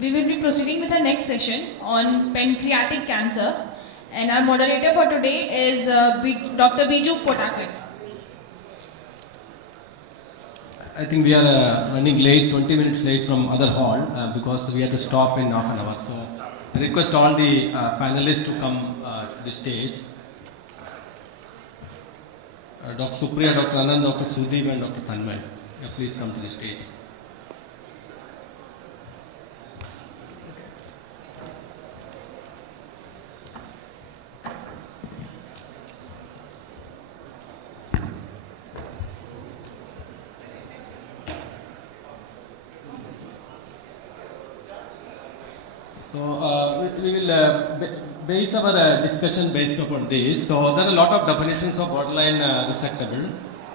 We will be proceeding with our next session on pancreatic cancer, and our moderator for today is Dr. Biju Pottakat. I think we are running late, 20 minutes late from other hall because we had to stop in half an hour. So I request all the panelists to come to the stage. Dr. Supriya, Dr. Anand, Dr. Suvadip and Dr. Tanmay. Please come to the stage. So we will base our discussion based upon this. So there are a lot of definitions of borderline resectable.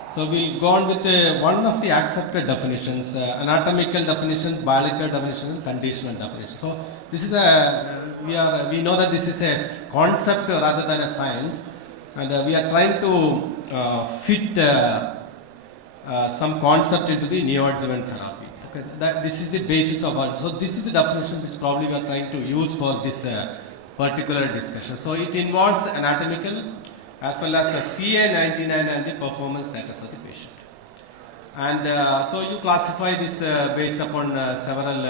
So we'll go on with one of the accepted definitions, anatomical definitions, biological definitions, and conditional definitions. So this is we know that this is a concept rather than a science, and we are trying to fit some concept into the neoadjuvant therapy. Okay, this is the basis of our. So this is the definition which probably we are trying to use for this particular discussion. So it involves anatomical as well as CA99 and the performance status of the patient. And so you classify this based upon several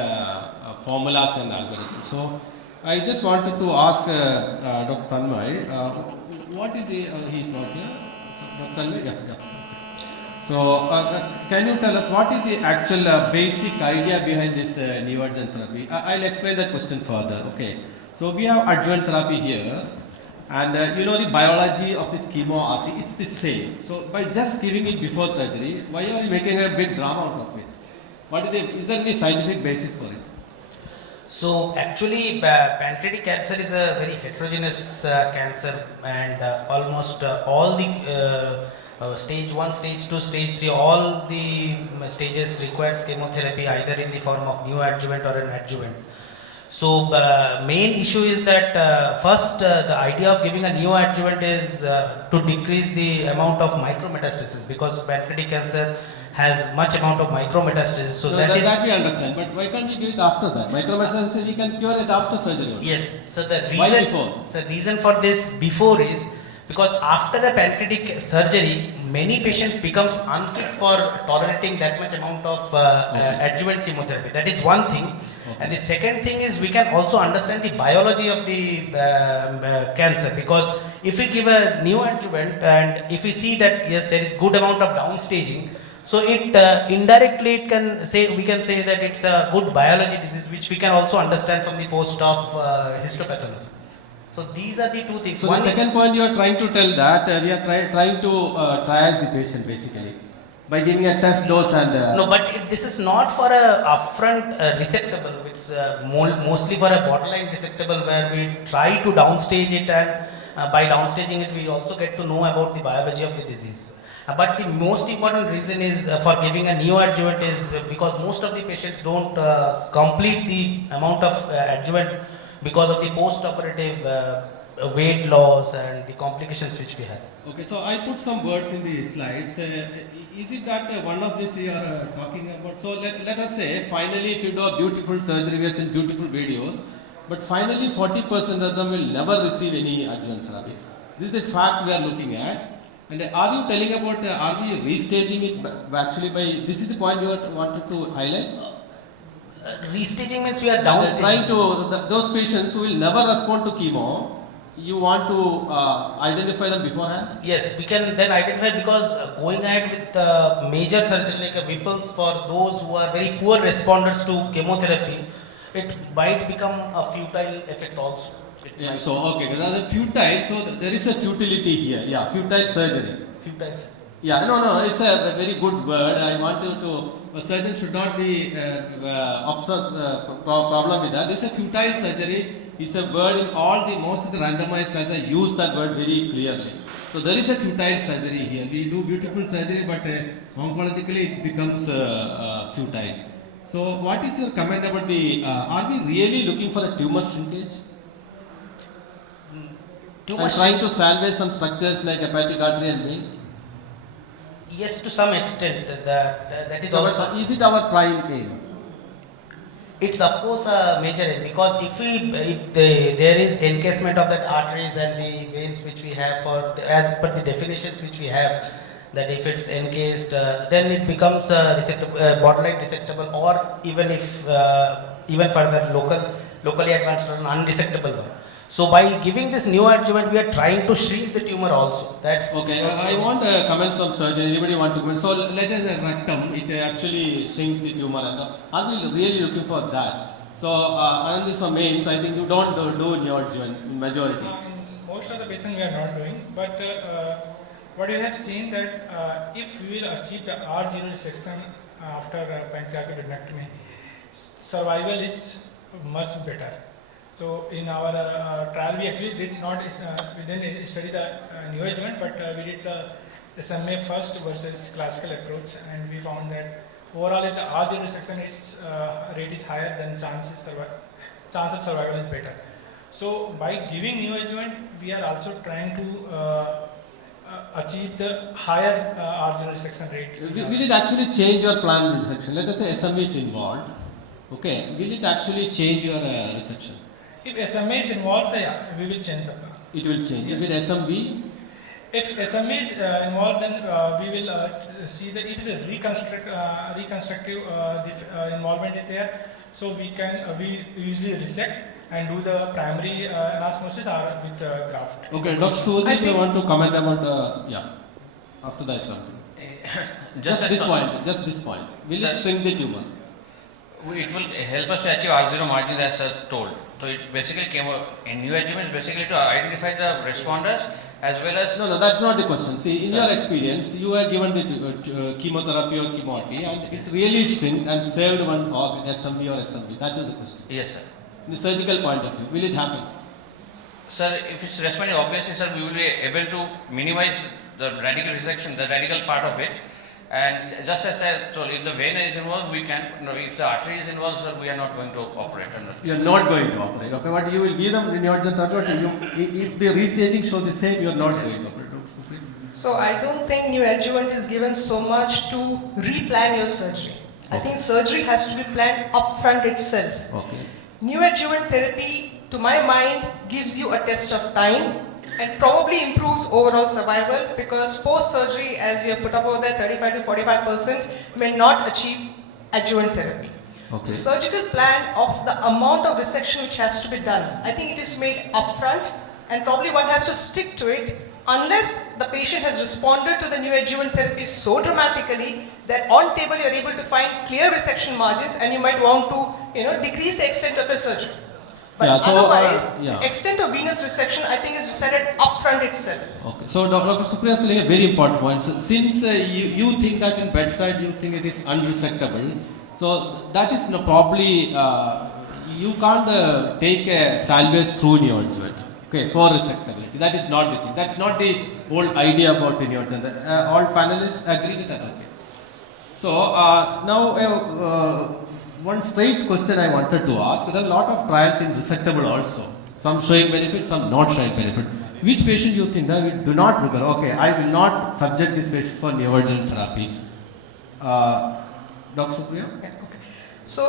formulas and algorithms. So I just wanted to ask Dr. Tanmay, what is the, he is not here. So, Dr. Tanmay, yeah. So can you tell us what is the actual basic idea behind this neoadjuvant therapy? I'll explain that question further. Okay. So we have adjuvant therapy here. And you know the biology of this chemo RT, it's the same. So by just giving it before surgery, why are you making a big drama out of it? Is there any scientific basis for it? So actually pancreatic cancer is a very heterogeneous cancer, and almost all the stage 1, stage 2, stage 3, all the stages requires chemotherapy either in the form of neoadjuvant or an adjuvant. So main issue is that first the idea of giving a neoadjuvant is to decrease the amount of micrometastasis, because pancreatic cancer has much amount of micrometastasis. So that we understand, but why can't we give it after that? Micrometastasis we can cure it after surgery. Yes. So the reason, why before? The reason for this before is because after the pancreatic surgery, many patients becomes unfit for tolerating that much amount of adjuvant chemotherapy. That is one thing. Okay. And the second thing is we can also understand the biology of the cancer, because if we give a neoadjuvant and if we see that yes, there is good amount of downstaging, so it indirectly it can say, we can say that it's a good biology disease, which we can also understand from the post-op histopathology. So these are the two things. So one the second point you are trying to tell that we are trying to triage the patient basically by giving a test dose and... No, but this is not for a upfront resectable. It's mostly for a borderline resectable where we try to downstage it, and by downstaging it we also get to know about the biology of the disease. But the most important reason is for giving a neoadjuvant is because most of the patients don't complete the amount of adjuvant because of the post-operative weight loss and the complications which we have. Okay, so I put some words in the slides. Is it that one of this you are talking about? So let us say finally if you do a beautiful surgery, we have seen beautiful videos, but finally 40% of them will never receive any adjuvant therapy. This is the fact we are looking at. And are you telling about, are we restaging it actually by, this is the point you wanted to highlight? Restaging means we are downstaging. Trying to, those patients who will never respond to chemo, you want to identify them beforehand? Yes, we can then identify, because going ahead with major surgery like a Whipple's for those who are very poor responders to chemotherapy, it might become a futile effect also. Yeah, so okay, futile, so there is a futility here. Yeah, futile surgery. Futile. Yeah, no, it's a very good word. I want you to, a surgeon should not be obsessed, problem with that. This is a futile surgery. It's a word in all the, most of the randomized trials I use that word very clearly. So there is a futile surgery here. We do beautiful surgery, but oncologically it becomes futile. So what is your comment about the, are we really looking for a tumor shrinkage? Trying to salvage some structures like hepatic artery and vein? Yes, to some extent. That is so also. Is it our prime aim? It's of course a major area, because if there is encasement of that arteries and the veins which we have as per the definitions which we have, that if it's encased, then it becomes borderline resectable, or even if even further locally advanced or unresectable one. So by giving this neoadjuvant, we are trying to shrink the tumor also. That's Okay, I want comments from surgeon. Anybody want to comment? So let us rectum. It actually shrinks the tumor. And are we really looking for that? So Anand is from main. So I think you don't do neoadjuvant in majority. In most of the patients we are not doing, but what we have seen that if we will achieve the R0 resection after pancreatic adnectomy, survival is much better. So in our trial, we actually did not, we didn't study the neoadjuvant, but we did the SMA first versus classical approach, and we found that overall if the R0 resection rate is higher, then chance of survival is better. So by giving neoadjuvant, we are also trying to achieve the higher R0 resection rate. Will it actually change your plan resection? Let us say SMA is involved. Okay, will it actually change your resection? If SMA is involved, yeah, we will change the plan. It will change. If it SMB, If SMA is involved, then we will see that it is a reconstructive involvement is there. So we usually resect and do the primary anastomosis or with graft. okay, Dr. Suvadip, you want to comment about, yeah, after that, just this point, will it shrink the tumor? It will help us to achieve R0 margins as told. So it basically came in neoadjuvant basically to identify the responders as well as. No, that's not the question. See, in your experience, you were given the chemotherapy or chemotherapy, and it really shrinked and saved one organ, SMB or SMB. That is the question. Yes, sir. In the surgical point of view, will it happen? Sir, if it's responding, obviously, sir, we will be able to minimize the radical resection, the radical part of it. And just as I told, if the vein is involved, we can. No, if the artery is involved, sir, we are not going to operate. You are not going to operate. Okay, but you will give them neoadjuvant therapy. If the restaging shows the same, you are not going to operate. So I don't think neoadjuvant is given so much to replan your surgery. I think surgery has to be planned upfront itself. Okay. Neoadjuvant therapy, to my mind, gives you a test of time and probably improves overall survival, because post-surgery, as you have put up over there, 35 to 45% may not achieve adjuvant therapy. Okay. The surgical plan of the amount of resection which has to be done, I think it is made upfront, and probably one has to stick to it unless the patient has responded to the neoadjuvant therapy so dramatically that on table you are able to find clear resection margins, and you might want to decrease the extent of your surgery. But Yeah, so, otherwise, yeah. extent of venous resection, I think, is decided upfront itself. Okay. So Dr. Supriya is saying a very important point. So, since you think that in bedside you think it is unresectable, so that is probably you can't take a salvage through neoadjuvant. Okay, for resectability. That is not the thing. That's not the whole idea about the neoadjuvant. All panelists agree with that. Okay. So now. One straight question I wanted to ask. There are a lot of trials in resectable also. Some showing benefit, some not showing benefit. Which patient you think that we do not recover? Okay, I will not subject this patient for neoadjuvant therapy. Dr. Supriya? Okay. So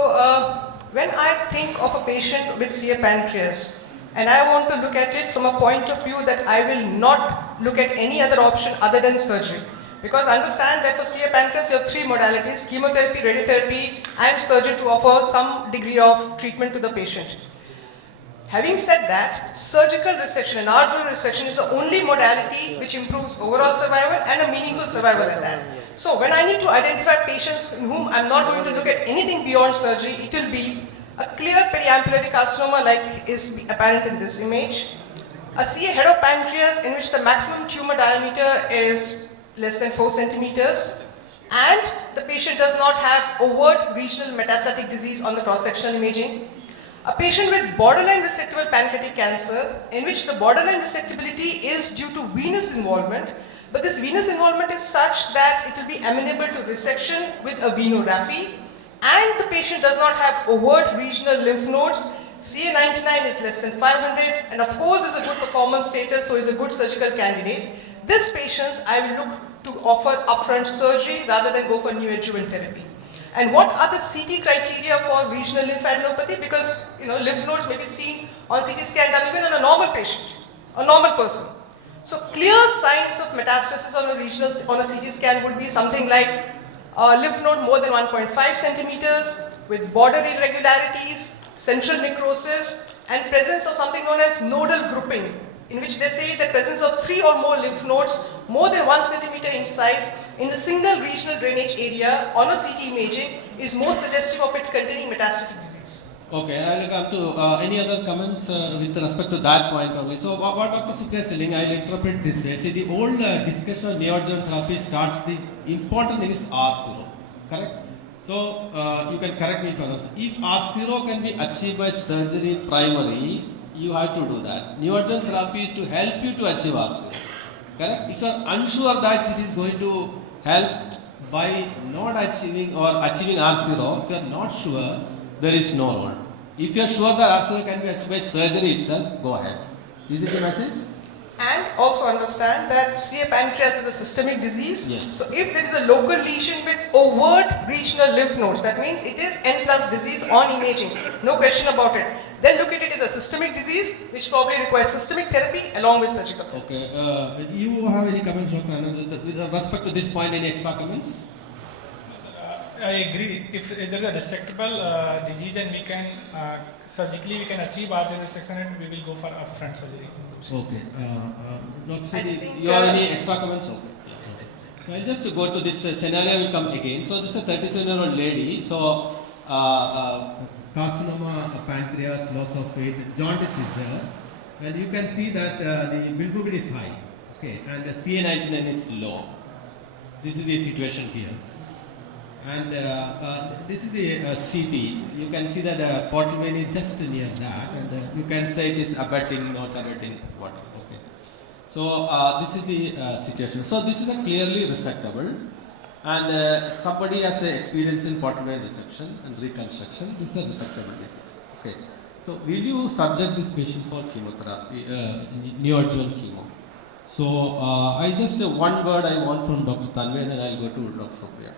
when I think of a patient with CA pancreas, and I want to look at it from a point of view that I will not look at any other option other than surgery. Because understand that for CA pancreas you have three modalities: chemotherapy, radiotherapy, and surgery to offer some degree of treatment to the patient. Having said that, surgical resection and R0 resection is the only modality which improves overall survival and a meaningful survival at that. So when I need to identify patients in whom I'm not going to look at anything beyond surgery, it will be a clear periampullary carcinoma like is apparent in this image, a CA head of pancreas in which the maximum tumor diameter is less than 4 centimeters, and the patient does not have overt regional metastatic disease on the cross-sectional imaging. A patient with borderline resectable pancreatic cancer, in which the borderline resectability is due to venous involvement, but this venous involvement is such that it will be amenable to resection with a venography, and the patient does not have overt regional lymph nodes. CA99 is less than 500, and of course is a good performance status, so is a good surgical candidate. These patients I will look to offer upfront surgery rather than go for neoadjuvant therapy. And what are the CT criteria for regional lymphadenopathy? Because lymph nodes may be seen on CT scan done even on a normal patient, a normal person. So clear signs of metastasis on a CT scan would be something like lymph node more than 1.5 centimeters with border irregularities, central necrosis, and presence of something known as nodal grouping, in which they say the presence of 3 or more lymph nodes more than 1 centimeter in size in a single regional drainage area on a CT imaging is more suggestive of it containing metastatic disease. Okay, I will come to any other comments with respect to that point only. So what Dr. Supriya is telling, I will interpret this way. See, the whole discussion of neoadjuvant therapy starts, the important thing is R0, correct? So you can correct me if I'm wrong. If R0 can be achieved by surgery primary, you have to do that. Neoadjuvant therapy is to help you to achieve R0, correct? If you are unsure that it is going to help by not achieving or achieving R0, if you are not sure, there is no role. If you are sure that R0 can be achieved by surgery itself, go ahead. Is it the message? And also understand that CA pancreas is a systemic disease. Yes. So if there is a local lesion with overt regional lymph nodes, that means it is N+ disease on imaging. No question about it. Then look at it as a systemic disease, which probably requires systemic therapy along with surgical. Okay. You have any comments, Dr. Anand, with respect to this point? Any extra comments? I agree. If there is a resectable disease and we can surgically we can achieve R0 resection, and we will go for upfront surgery. Okay. Dr. I Sudhi, think, you have any extra comments? Okay. So I'll just go to this scenario will come again. So this is a 37-year-old lady. So carcinoma, pancreas, loss of weight, jaundice is there. And you can see that the bilirubin is high. Okay. And the CA99 is low. This is the situation here. And this is the CT. You can see that the portal vein is just near that, and you can say it is abetting, not abetting, what? Okay. So this is the situation. So this is a clearly resectable, and somebody has experience in portal vein resection and reconstruction. This is a resectable disease. Okay. So will you subject this patient for chemotherapy, neoadjuvant chemo? So I just one word I want from Dr. Tanmay, and then I'll go to Dr. Supriya.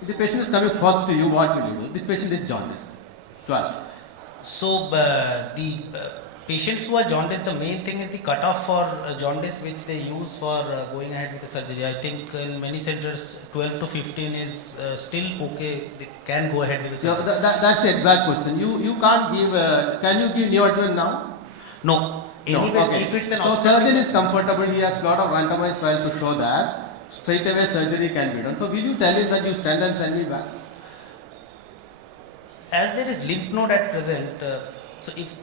If the patient is coming first to you, what will you do? This patient is jaundice. 12. So the patients who are jaundice, the main thing is the cutoff for jaundice which they use for going ahead with the surgery. I think in many centers 12 to 15 is still okay. They can go ahead with the surgery. So that's the exact question. You can't give. Can you give neoadjuvant now? No. Anyways, Okay. if it's an So obstetric- surgeon is comfortable. He has lot of randomized trial to show that straight away surgery can be done. So will you tell him that you stand and send me back? as there is lymph node at present, so if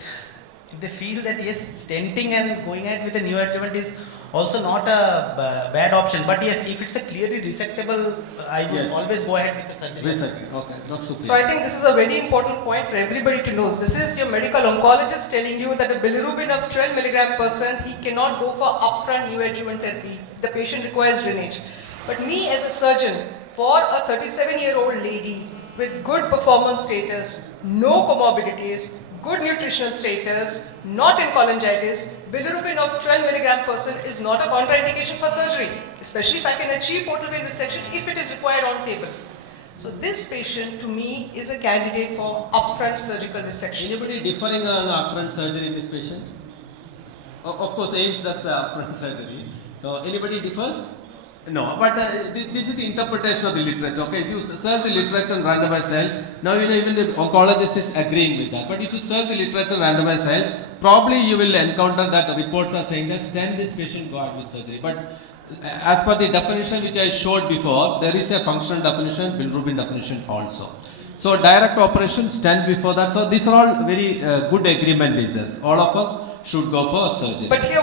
they feel that yes, stenting and going ahead with a neoadjuvant is also not a bad option, but yes, if it's a clearly resectable, I would Yes. always go ahead with the surgery. Research. Okay. Not super. So I think this is a very important point for everybody to know. This is your medical oncologist telling you that a bilirubin of 12 mg/%, he cannot go for upfront neoadjuvant therapy. The patient requires drainage. But me as a surgeon, for a 37-year-old lady with good performance status, no comorbidities, good nutritional status, not in cholangitis, bilirubin of 12 mg/% is not a contraindication for surgery, especially if I can achieve portal vein resection if it is required on table. So this patient to me is a candidate for upfront surgical resection. Anybody differing on upfront surgery in this patient? Of course, AIMS does upfront surgery. So anybody differs? No, but this is the interpretation of the literature. Okay, if you search the literature and randomized trial, now even the oncologist is agreeing with that. But if you search the literature and randomized trial, probably you will encounter that reports are saying that stent this patient got with surgery. But as per the definition which I showed before, there is a functional definition, bilirubin definition also. So direct operation, stent before that. So these are all very good agreement is this. All of us should go for surgery. But here,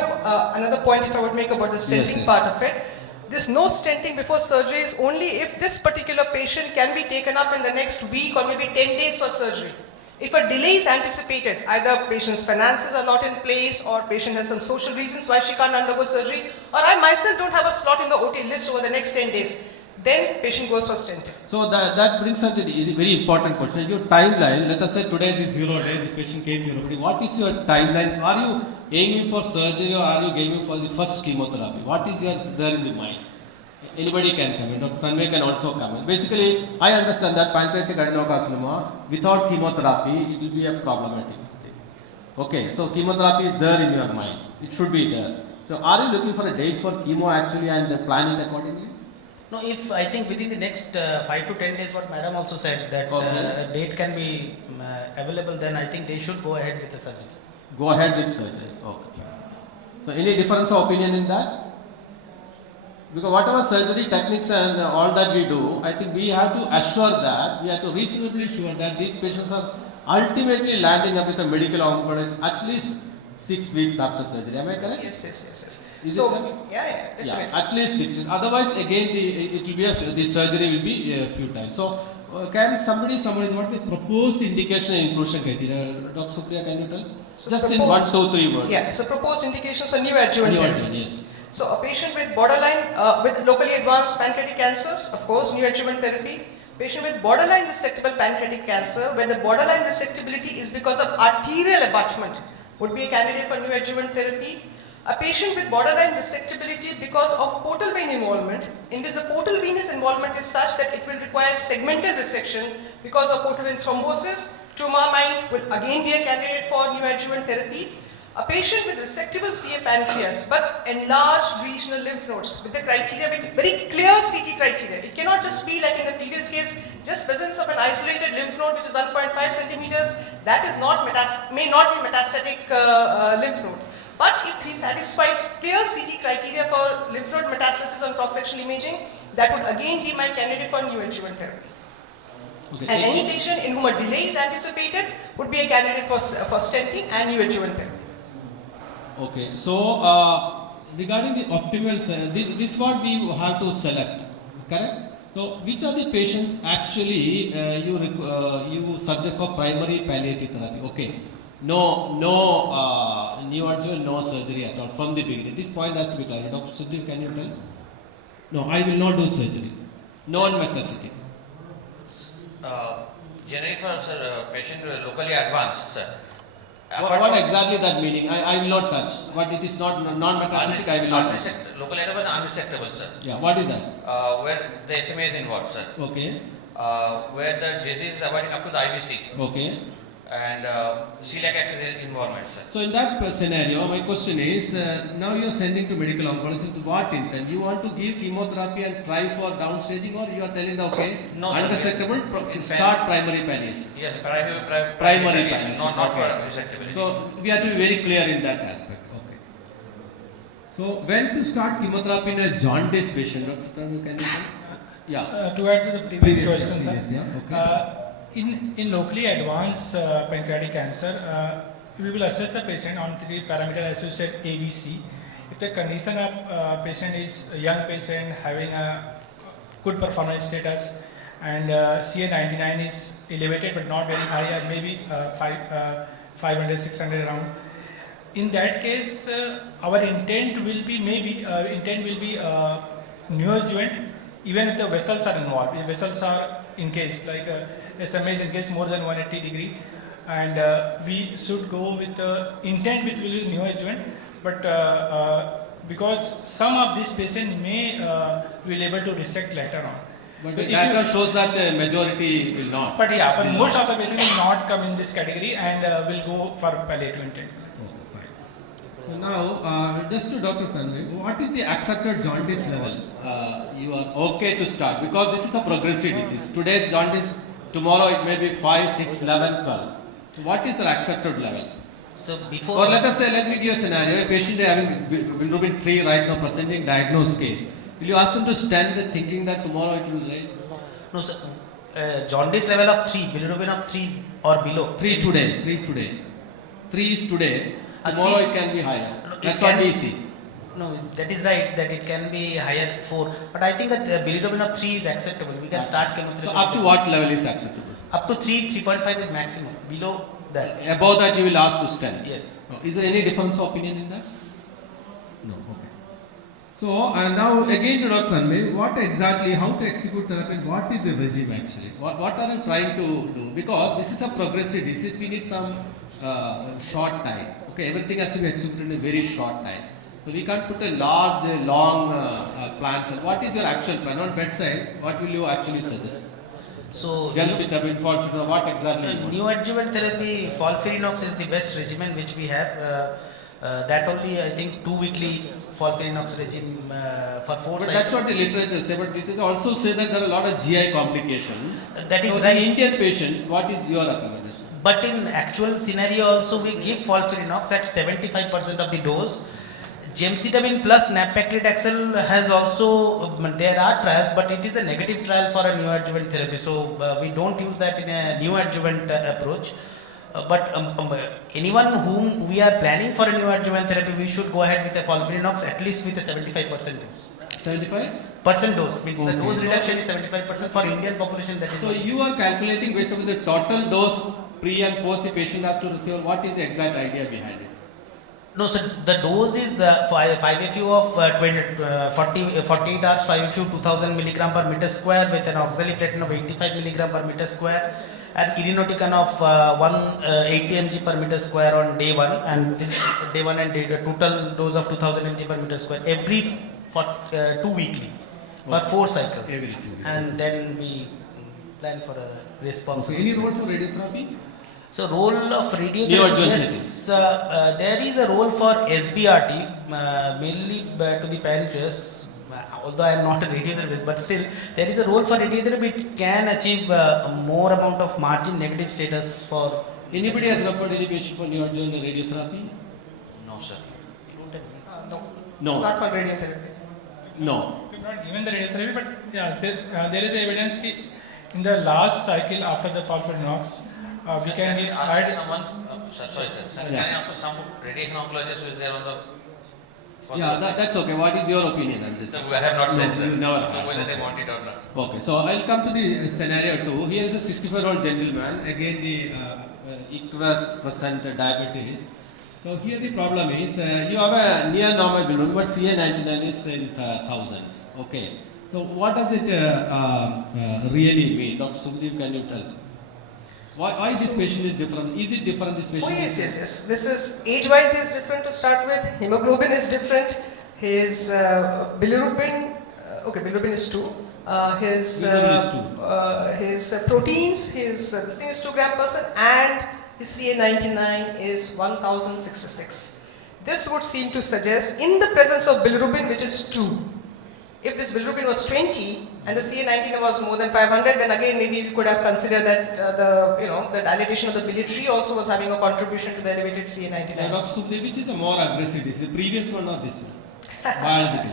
another point if I would make about the stenting Yes. part of it, this no stenting before surgery is only if this particular patient can be taken up in the next week or maybe 10 days for surgery. If a delay is anticipated, either patient's finances are not in place or patient has some social reasons why she can't undergo surgery, or I myself don't have a slot in the OT list over the next 10 days, then patient goes for stenting. So that brings us to a very important question. Your timeline, let us say today is 0 day, this patient came to your. What is your timeline? Are you aiming for surgery or are you aiming for the first chemotherapy? What is your there in the mind? anybody can come in. Dr. Tanmay can also come in. Basically, I understand that pancreatic adenocarcinoma without chemotherapy, it will be a problematic thing. Okay, so chemotherapy is there in your mind. It should be there. So are you looking for a date for chemo actually and plan it accordingly? No, if I think within the next 5 to 10 days, what Madam also said, that Okay. date can be available, then I think they should go ahead with the surgery. Go ahead with surgery. Okay. So any difference of opinion in that? Because whatever surgery techniques and all that we do, I think we have to assure that, we have to reasonably sure that these patients are ultimately landing up with a medical oncologist at least 6 weeks after surgery. Am I correct? Yes, yes, yes, yes. Is it So, so? yeah, definitely. Yeah, at least 6 weeks. Otherwise, again, it will be the surgery will be futile. So, can somebody summarize what the proposed indication and inclusion criteria? Dr. Supriya, can you tell? So Just in proposed- 1, 2, 3 words. Yeah, so proposed indications for neoadjuvant therapy. Neoadjuvant, yes. So a patient with borderline, with locally advanced pancreatic cancers, of course, neoadjuvant therapy. Patient with borderline resectable pancreatic cancer, where the borderline resectability is because of arterial abutment, would be a candidate for neoadjuvant therapy. A patient with borderline resectability because of portal vein involvement, in which the portal venous involvement is such that it will require segmental resection because of portal vein thrombosis, tumor will again be a candidate for neoadjuvant therapy. A patient with resectable CA pancreas but enlarged regional lymph nodes with the criteria, with very clear CT criteria. It cannot just be like in the previous case, just presence of an isolated lymph node which is 1.5 centimeters. That is not may not be metastatic lymph node. But if he satisfies clear CT criteria for lymph node metastasis on cross-sectional imaging, that would again be my candidate for neoadjuvant therapy. Okay. And any patient in whom a delay is anticipated would be a candidate for stenting and neoadjuvant therapy. Okay, so regarding the optimal, this is what we have to select, correct? So which are the patients actually you subject for primary palliative therapy? Okay, no neoadjuvant, no surgery at all from the beginning. This point has to be clear. Dr. Suvadip, can you tell? No, I will not do surgery. Non-metastatic. Generally for patient locally advanced, sir. What exactly that meaning? I will not touch. What it is not non-metastatic, I will not touch. Local adenocarcinoma unresectable, sir. Yeah, what is that? Where the SMA is involved, sir. Okay, Where the disease is avoiding up to the IVC okay. and celiac accident involvement, sir. So in that scenario, my question is, now you are sending to medical oncologist with what intent? You want to give chemotherapy and try for downstaging, or you are telling the okay, No, sir. unresectable, start primary palliation. Yes, Primary palliation, palliation, not for okay. resectability. So we have to be very clear in that aspect. Okay. So when to start chemotherapy in a jaundice patient? Dr. Tanmay, can you tell? Yeah. To add to the previous question, sir. Yes, yeah, okay. In locally advanced pancreatic cancer, we will assess the patient on 3 parameters, as you said, ABC. If the condition of patient is a young patient having a good performance status and CA99 is elevated but not very high, or maybe 500, 600 around. In that case, our intent will be neoadjuvant, even if the vessels are involved. If vessels are in case like SMA is in case more than 180 degree, and we should go with the intent which will be neoadjuvant, but because some of these patients may will able to resect later on. But So the if data you- shows that majority will not. But yeah, but most of the patients will not come in this category and will go for palliative intent. So now, just to Dr. Tanmay, what is the accepted jaundice level? You are okay to start because this is a progressive disease. Today's jaundice, tomorrow it may be 5, 6, 11, 12. So what is your accepted level? So before. Or let us say, let me give you a scenario. A patient having bilirubin 3 right now presenting diagnosed case. Will you ask them to stand thinking that tomorrow it will rise? No, sir. Jaundice level of 3, bilirubin of 3 or below. 3 today. 3 is today. Tomorrow it can be higher. No, it That's can- what we see. No, that is right, that it can be higher 4. But I think that the bilirubin of 3 is acceptable. We can start chemotherapy. So up to what level is acceptable? Up to 3, 3.5 is maximum. Below that. Above that you will ask to stand. Yes. Is there any difference of opinion in that? No. Okay. So now again to Dr. Tanmay, what exactly, how to execute therapy, what is the regime actually? What are you trying to do? Because this is a progressive disease, we need some short time. Okay, everything has to be executed in a very short time. So we can't put a large, long plan. So what is your action plan on bedside? What will you actually suggest? So Gemcitabine, folfirinox, what exactly? you want? neoadjuvant therapy, folfirinox is the best regimen which we have. That only I think 2 weekly folfirinox regime for 4 But cycles. that's what the literature says. But literature also say that there are a lot of GI complications. That is so right. in Indian patients, what is your recommendation? But in actual scenario also we give folfirinox at 75% of the dose. Gemcitabine plus nab-paclitaxel has also, there are trials, but it is a negative trial for a neoadjuvant therapy. So we don't use that in a neoadjuvant approach. But anyone whom we are planning for a neoadjuvant therapy, we should go ahead with a folfirinox at least with a 75% dose. 75? Dose means the Okay. dose reduction is 75% for Indian population. That is So you are calculating based on the total dose pre and post the patient has to receive. What is the exact idea behind it? No, so the dose is 5FU of 48 hours, 5FU 2000 milligram per meter square with an oxaliplatin of 85 milligram per meter square and irinotecan of 180 mg per meter square on day 1 and this day 1 and day 2, total dose of 2000 mg per meter square every 2 weekly for 4 cycles. Every 2 weeks. And then we plan for a response. Okay. Any role for radiotherapy? So role of radiotherapy, Neoadjuvant yes, there is a role for SBRT, mainly to the pancreas, although I am not a radiotherapist, but still there is a role for radiotherapy. It can achieve more amount of margin negative status for. Anybody has referred any patient for neoadjuvant radiotherapy? No, sir. No, No. not for radiotherapy. No. We have not given the radiotherapy, but yeah, there is evidence that in the last cycle after the folfirinox, we Sir, can I give ask someone, sorry sir, sir, Yeah. can I ask some radiation oncologist who is there on the? for Yeah, the- that's okay. What is your opinion on this? Sir, I have not said, No, sir. you never So have. whether they want it or not. Okay, so I'll come to the scenario 2. Here is a 65-year-old gentleman, again the equus percent diabetes. So here the problem is you have a near normal bilirubin, but CA99 is in thousands. Okay, so what does it really mean? Dr. Suvadip, can you tell? Why this patient is different? Is it different, this patient? Oh yes, yes, yes. This is age-wise is different to start with. Hemoglobin is different. His bilirubin, okay, bilirubin is 2. His proteins, this thing is 2 gram per cent, and his CA99 is 1066. This would seem to suggest, in the presence of bilirubin, which is 2, if this bilirubin was 20 and the CA19 was more than 500, then again maybe we could have considered that the dilatation of the biliary also was having a contribution to the elevated CA99. Dr. Suvadip, which is a more aggressive disease, the previous one or this one? Biologically.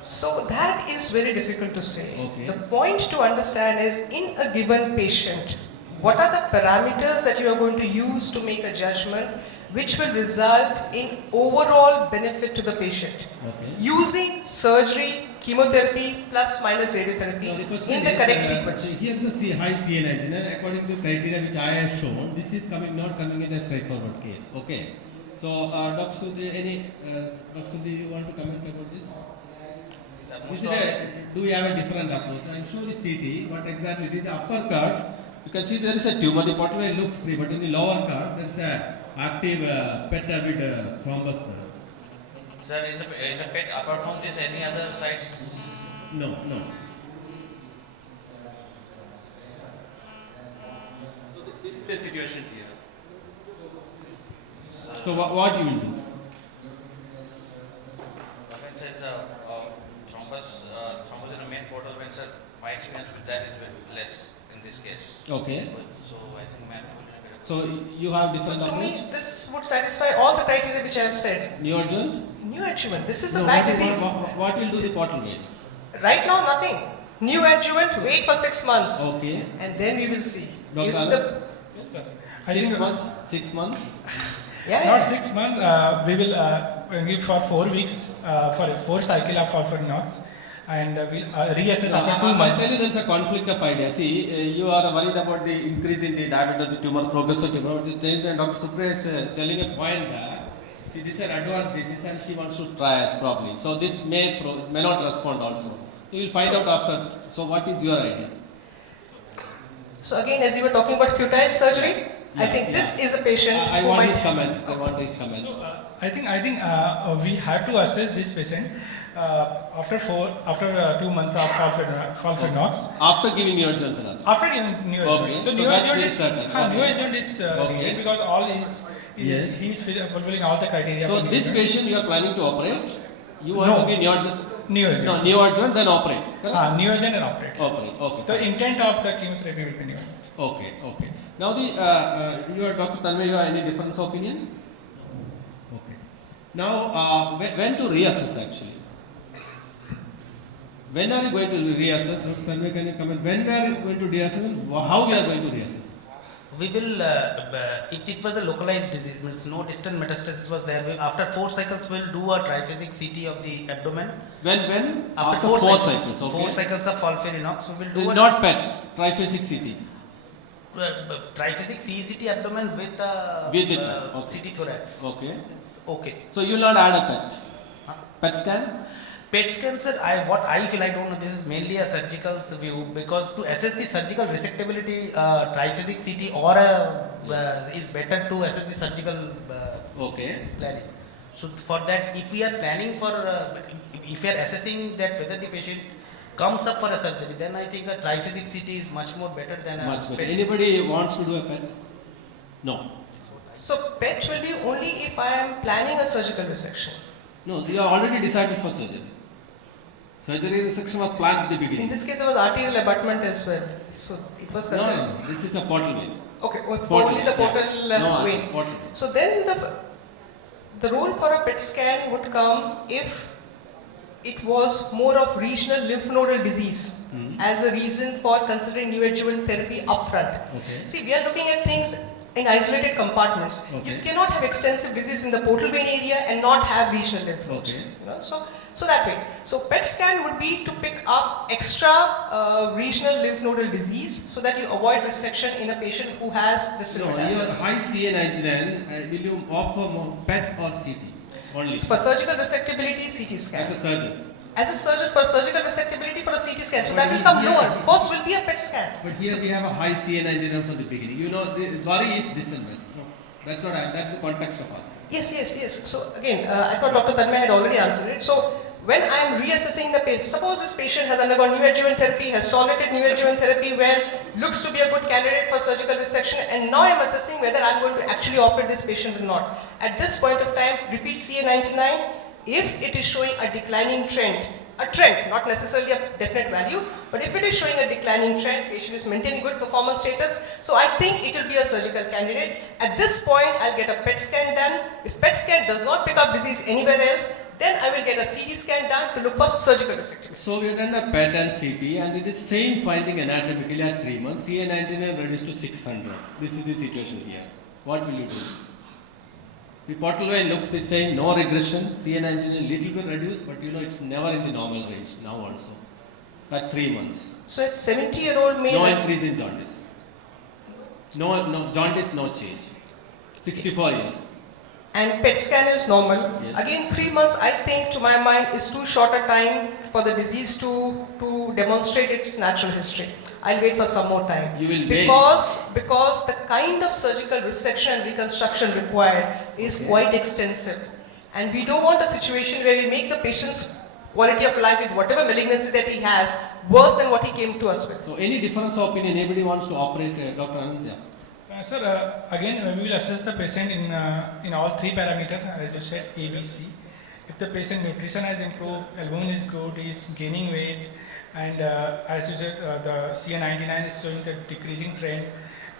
So that is very difficult to say. Okay. The point to understand is, in a given patient, what are the parameters that you are going to use to make a judgment which will result in overall benefit to the patient? Okay. Using surgery, chemotherapy plus minus radiotherapy Now, the question in the is, correct see, sequence. here's a high CA19 according to criteria which I have shown. This is not coming in a straightforward case. Okay. So, Dr. Sudhi, Dr. Sudhi, you want to comment about this? Sir, Is most it of- do we have a different approach? I'm sure the CT, but exactly it is the upper cards. You can see there is a tumor. The bottom line looks free, but in the lower card there is a active petavid thrombus there. Sir, in the PET, apart from this, any other sites? No. So this is the situation here. So what you will do? When said thrombus in the main portal, when sir, my experience with that is less in this case. Okay. So I think man. So you have So different to me, approach? this would satisfy all the criteria which I have said. Neoadjuvant? Neoadjuvant, this is a No, bad what, disease. what will do the portal vein? Right now, nothing. Neoadjuvant, wait for 6 months. Okay. And then we will see. Dr. If Anand? the, Yes, sir. 6 months? 6 months? yeah, Not yeah. 6 months, we will give for 4 weeks, for a 4 cycle of folfirinox, and we'll reassess after 2 I'll tell months. you there is a conflict of ideas. See, you are worried about the increase in the diameter of the tumor, progressive tumor. The change, and Dr. Supriya is telling a point that, see, this is an advanced disease and she wants to try us probably. So this may not respond also. So you will find out after. So what is your idea? So again, as you were talking about futile surgery, I think this is a patient I who want might his comment. I want his comment. So I think we have to assess this patient after 2 months of Folfenox. After giving neoadjuvant therapy. After giving neoadjuvant. Okay, The so neoadjuvant that's is certain. Okay. neoadjuvant is Okay. needed because all is Yes. he is fulfilling all the criteria. So for this neoadjuvant. patient you are planning to operate, you want No. to give neoadjuvant. Neoadjuvant. No, neoadjuvant then operate. Correct? Neoadjuvant and operate. Operate. Okay. The fine. intent of the chemotherapy will be neoadjuvant. Okay. Okay. Now the you are Dr. Tanmay, you have any difference of opinion? Okay. Now when to reassess actually? When are you going to reassess? Dr. Tanmay, can you comment? When we are going to reassess and how we are going to reassess? We will, if it was a localized disease, means no distant metastasis was there, after 4 cycles we'll do a triphasic CT of the abdomen. When? After 4 cycles. Okay. 4 cycles of Folfirinox, we will do a Not PET, triphasic CT. triphasic CECT abdomen with With it, okay. CT thorax. Okay. Okay. So you will not add a PET. PET scan? PET scan, sir, what I feel, I don't know, this is mainly a surgical view, because to assess the surgical resectability, triphasic CT or is better to assess the surgical Okay. planning. So for that, if we are planning for, if we are assessing that whether the patient comes up for a surgery, then I think a triphasic CT is much more better than a Much better. PET. Anybody wants to do a PET? No. So PET will be only if I am planning a surgical resection. No, you are already decided for surgery. Surgery resection was planned at the In beginning. this case, there was arterial abutment as well. So it was No, considered. no, this is a portal vein. Okay, Portal, only the portal yeah. No, vein. portal. So then the role for a PET scan would come if it was more of regional lymph nodal disease as a reason for considering neoadjuvant therapy upfront. Okay. See, we are looking at things in isolated compartments. Okay. You cannot have extensive disease in the portal vein area and not have regional lymph nodes. Okay. You know, so that way. So PET scan would be to pick up extra regional lymph nodal disease so that you avoid resection in a patient who has distant No, your metastasis. high CA99, will you opt for more PET or CT? Only. For surgical resectability, CT scan. As a surgeon. As a surgeon, for surgical resectability, for a CT scan. So But that will we- come we lower. are- First will be a PET scan. But here we have a high CA99 from the beginning. You know, the worry is distant wells. No, that's the context of us. Yes. So again, I thought Dr. Tanmay had already answered it. So when I am reassessing the patient, suppose this patient has undergone neoadjuvant therapy, has tolerated neoadjuvant therapy well, looks to be a good candidate for surgical resection, and now I am assessing whether I am going to actually operate this patient or not. At this point of time, repeat CA99. If it is showing a declining trend, not necessarily a definite value, but if it is showing a declining trend, patient is maintaining good performance status, so I think it will be a surgical candidate. At this point, I'll get a PET scan done. If PET scan does not pick up disease anywhere else, then I will get a CT scan done to look for surgical resection. So we have done a PET and CT and it is same finding anatomically at 3 months. CA99 reduced to 600. This is the situation here. What will you do? The portal vein looks the same, no regression. CA99 little bit reduced, but you know it's never in the normal range now also. At 3 months. So it's 70-year-old male. No increase in jaundice. No jaundice, no change. 64 years. And PET scan is normal. Yes. Again, 3 months, I think, to my mind, is too short a time for the disease to demonstrate its natural history. I'll wait for some more time. You will wait. Because the kind of surgical resection and reconstruction required is quite extensive. And we don't want a situation where we make the patient's quality of life with whatever malignancy that he has worse than what he came to us with. So any difference of opinion, anybody wants to operate Dr. Anand? Sir, again, we will assess the patient in all 3 parameters, as you said, A, B, C. If the patient nutrition has improved, albumin is good, he is gaining weight, and as you said, the CA99 is showing the decreasing trend,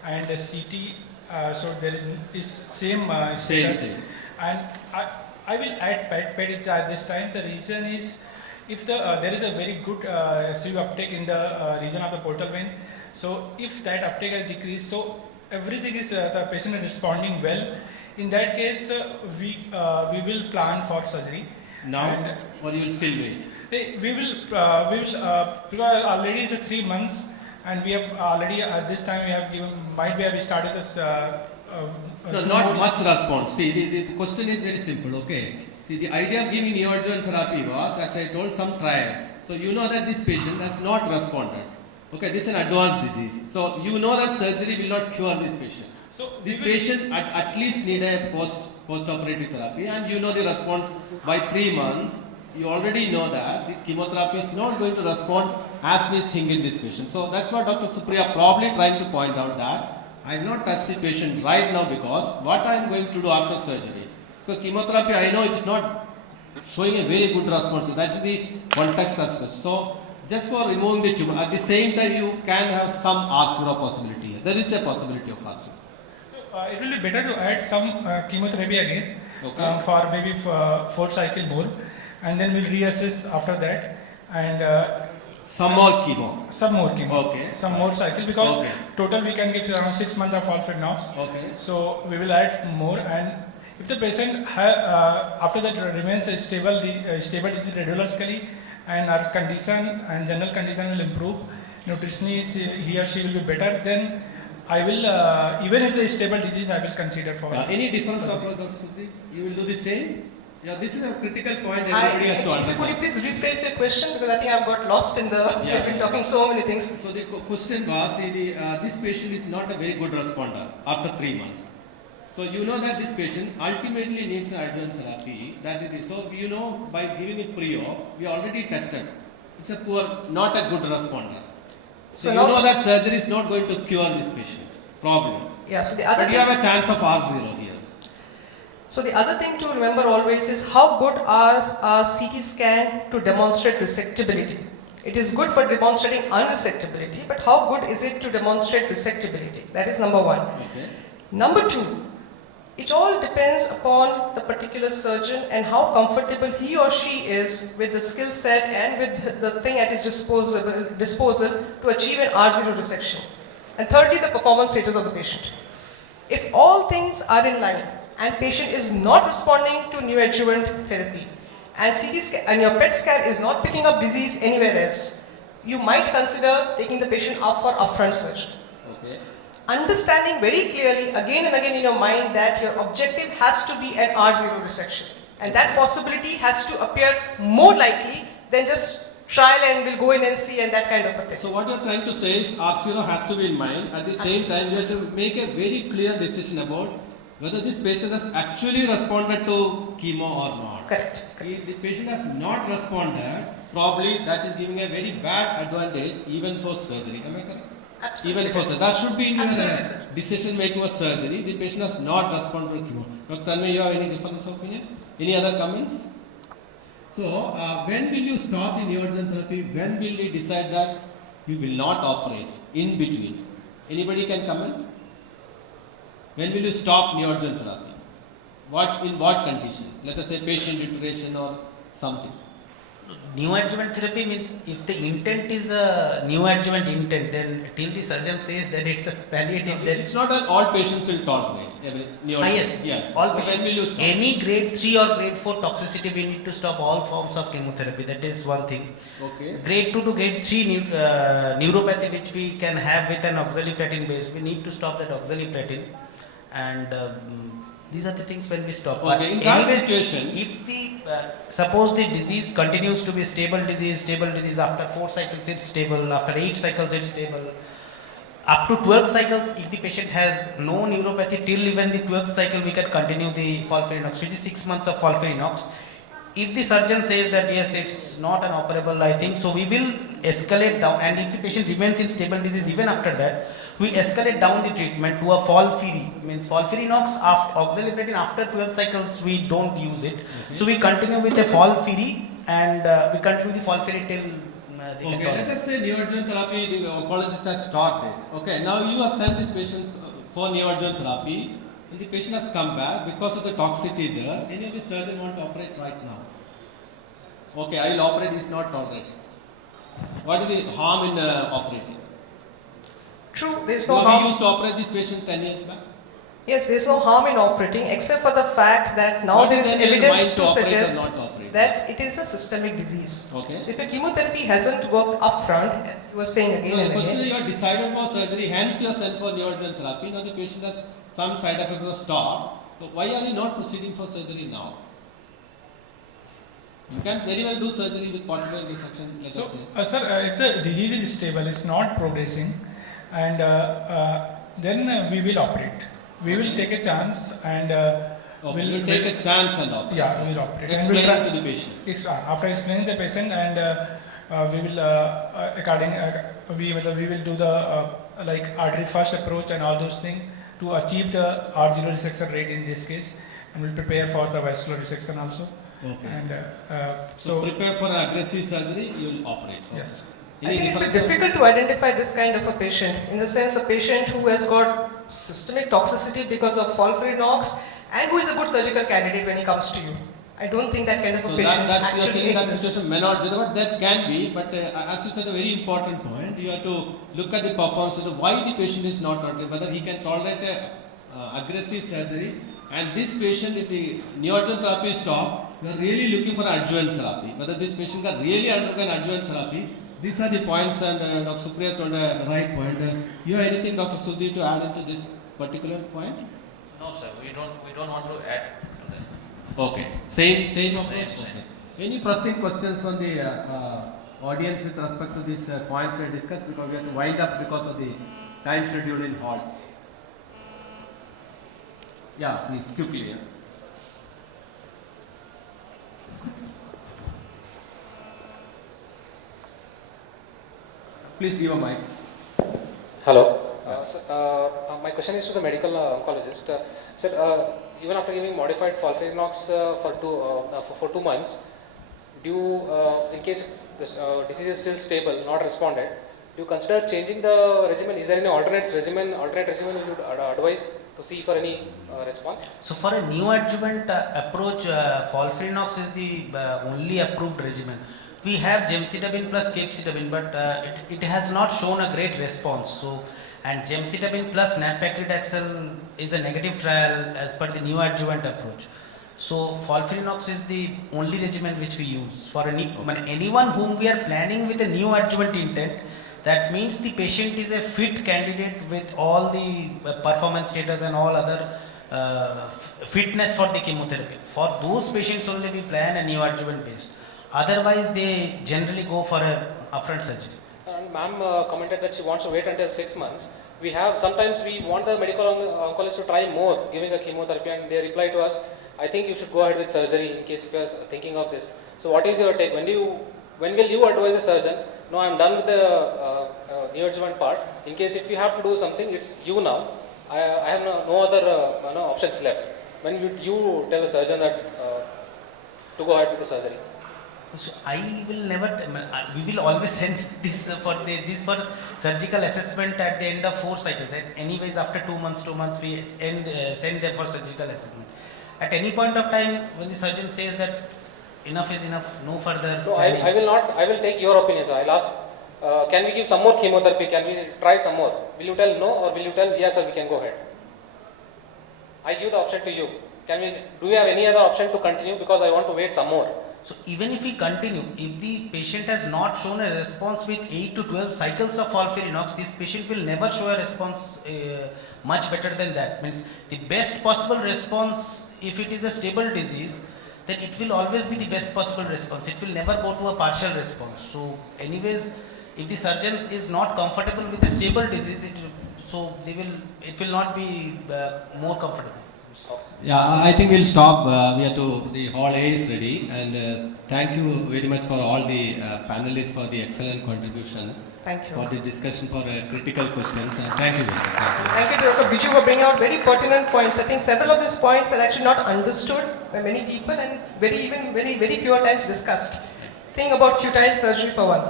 and the CT, so there is same status. Same. And I will add PET at this time. The reason is, if there is a very good CV uptake in the region of the portal vein, so if that uptake has decreased, so everything is the patient is responding well. In that case, we will plan for surgery. Now, And, or you will still wait? we will because already it's 3 months, and we have already at this time we have given, might be have started this. No, not much response. See, the question is very simple, okay? See, the idea of giving neoadjuvant therapy was, as I told, some trials. So you know that this patient has not responded. Okay, this is an advanced disease. So you know that surgery will not cure this patient. So This we will- patient at least need a post-operative therapy, and you know the response by 3 months. You already know that the chemotherapy is not going to respond as we think in this patient. So that's what Dr. Supriya probably trying to point out, that I will not touch the patient right now because what I am going to do after surgery. Because chemotherapy, I know it is not showing a very good response. So that's the context aspect. So just for removing the tumor, at the same time you can have some R0 possibility. There is a possibility of R0. So, it will be better to add some chemotherapy again Okay. for maybe 4 cycle more, and then we'll reassess after that, and Some more chemo. some more chemo, Okay. some more cycle, because Okay. total we can give around 6 months of FOLFIRINOX. Okay. So we will add more, and if the patient after that remains a stable disease radiologically, and our condition and general condition will improve, nutritionally he or she will be better, then I will, even if there is stable disease, I will consider for. Any difference of Dr. Sudhir? You will do the same? Yeah, this is a critical point everybody has to Could you understand. please rephrase your question, because I think I've got lost in the. Yeah. We've been talking so many things. So the question was, this patient is not a very good responder after 3 months. So you know that this patient ultimately needs an adjuvant therapy. That it is. So you know, by giving it pre-op, we already tested. It's a poor, not a good responder. So So you now- know that surgery is not going to cure this patient, probably. Yeah, so the other But you have a chance of R0 here. So the other thing to remember always is how good is our CT scan to demonstrate resectability. It is good for demonstrating unresectability, but how good is it to demonstrate resectability? That is number one. Okay. Number two, it all depends upon the particular surgeon and how comfortable he or she is with the skill set and with the thing at his disposal to achieve an R0 resection. And thirdly, the performance status of the patient. If all things are in line and patient is not responding to neoadjuvant therapy and CT scan and your PET scan is not picking up disease anywhere else, you might consider taking the patient up for upfront surgery. Okay. Understanding very clearly again and again in your mind that your objective has to be an R0 resection, and that possibility has to appear more likely than just trial and we'll go in and see and that kind of a thing. So what you are trying to say is R0 has to be in mind. At the same time, you have to make a very clear decision about whether this patient has actually responded to chemo or not. Correct. If the patient has not responded, probably that is giving a very bad advantage even for surgery. Am I correct? Absolutely. Even for surgery. That should be in your Absolutely, sir. decision making for surgery. The patient has not responded to chemo. Dr. Tanmay, you have any difference of opinion? Any other comments? So, when will you stop the neoadjuvant therapy? When will you decide that you will not operate in between? Anybody can comment? When will you stop neoadjuvant therapy? In what condition? Let us say patient iteration or something. Neoadjuvant therapy means if the intent is a neoadjuvant intent, then till the surgeon says that it's a palliative, then It's not that all patients will tolerate neoadjuvant. yes, All all so when patients, will you stop? any grade 3 or grade 4 toxicity, we need to stop all forms of chemotherapy. That is one thing. Okay. Grade 2 to grade 3 neuropathy which we can have with an oxaliplatin base, we need to stop that oxaliplatin, and these are the things when we stop. But Okay, in that anyways, situation- if the suppose the disease continues to be stable disease after 4 cycles it's stable, after 8 cycles it's stable, up to 12 cycles, if the patient has no neuropathy till even the 12th cycle, we can continue the FOLFIRINOX, which is 6 months of FOLFIRINOX. If the surgeon says that yes, it's not an operable, I think, so we will escalate down, and if the patient remains in stable disease even after that, we escalate down the treatment to a FOLFIRI, means FOLFIRINOX after oxaliplatin after 12 cycles we don't use it. So we continue with a FOLFIRI, and we continue the FOLFIRI till the Okay, autologous. let us say neoadjuvant therapy, the oncologist has stopped it. Okay, now you have sent this patient for neoadjuvant therapy, and the patient has come back because of the toxicity there. Any of the surgeon want to operate right now? Okay, I will operate, is not tolerated. What is the harm in operating? True, there is no So we harm. used to operate this patient 10 years back. Yes, there is no harm in operating except for the fact that now What there is is then in your evidence mind to to operate or suggest not operate? that it is a systemic disease. Okay. So if your chemotherapy hasn't worked upfront, as you were saying again No, and the question is again, you are decided for surgery, hence you are sent for neoadjuvant therapy. Now the patient has some side effect or stop. So why are you not proceeding for surgery now? You can very well do surgery with portable resection, let So, us say. sir, if the disease is stable, it's not progressing, and then we will operate. we will take a chance and Okay, we'll take a chance and operate. yeah, we will operate. And Explain we'll try- it to the patient. After explaining the patient and we will we will do the like artery first approach and all those things to achieve the R0 resection rate in this case, and we'll prepare for the vascular resection also. Okay. And So prepare for an aggressive surgery, you will operate. Okay. yes. I Any think it will be difference? difficult to identify this kind of a patient, in the sense a patient who has got systemic toxicity because of FOLFIRINOX and who is a good surgical candidate when he comes to you. I don't think that kind of a So patient that's you are actually saying that exists. situation may not be there, but that can be. But as you said, a very important point, you have to look at the performance of why the patient is not tolerating, whether he can tolerate a aggressive surgery. And this patient, if the neoadjuvant therapy is stopped, we are really looking for adjuvant therapy. Whether these patients are really undergoing adjuvant therapy, these are the points, and Dr. Supriya has got a right point. You have anything, Dr. Suvadip, to add into this particular point? No, sir, we don't want to add to that. Okay. Same approach. Same. Okay. Any pressing questions from the audience with respect to these points we discussed, because we have to wind up because of the time schedule in hall. Yeah, please, quickly. Please give a mic. Hello. My question is to the medical oncologist. Sir, even after giving modified FOLFIRINOX for 2 months, do you, in case this disease is still stable, not responded, do you consider changing the regimen? Is there any alternate regimen you would advise to see for any response? So for a neoadjuvant approach, FOLFIRINOX is the only approved regimen. We have gemcitabine plus capecitabine, but it has not shown a great response. So, and gemcitabine plus nab-paclitaxel is a negative trial as per the neoadjuvant approach. So FOLFIRINOX is the only regimen which we use for anyone whom we are planning with a neoadjuvant intent. That means the patient is a fit candidate with all the performance status and all other fitness for the chemotherapy. For those patients only we plan a neoadjuvant based. Otherwise, they generally go for a upfront surgery. And ma'am commented that she wants to wait until 6 months. Sometimes we want the medical oncologist to try more, giving a chemotherapy, and they reply to us, I think you should go ahead with surgery in case if you are thinking of this. So what is your take? When will you advise a surgeon? No, I am done with the neoadjuvant part. In case if you have to do something, it's you now. I have no other options left. When would you tell the surgeon that to go ahead with the surgery? So I will never. We will always send this for surgical assessment at the end of 4 cycles. And anyways, after 2 months, we send them for surgical assessment. At any point of time, when the surgeon says that enough is enough, no further. No, I will not. I will take your opinion. So I'll ask. Can we give some more chemotherapy? Can we try some more? Will you tell no, or will you tell yes, sir, we can go ahead? I give the option to you. Do you have any other option to continue, because I want to wait some more? So even if we continue, if the patient has not shown a response with 8 to 12 cycles of FOLFIRINOX, this patient will never show a response much better than that. Means the best possible response, if it is a stable disease, then it will always be the best possible response. It will never go to a partial response. So anyways, if the surgeon is not comfortable with a stable disease, it will not be more comfortable. Yeah, I think we'll stop. The hall A is ready, and thank you very much for all the panelists for the excellent contribution. Thank you. For the discussion, for critical questions. Thank you. Thank you, Dr. Biju, for bringing out very pertinent points. I think several of these points are actually not understood by many people, and very few times discussed. Think about futile surgery for one.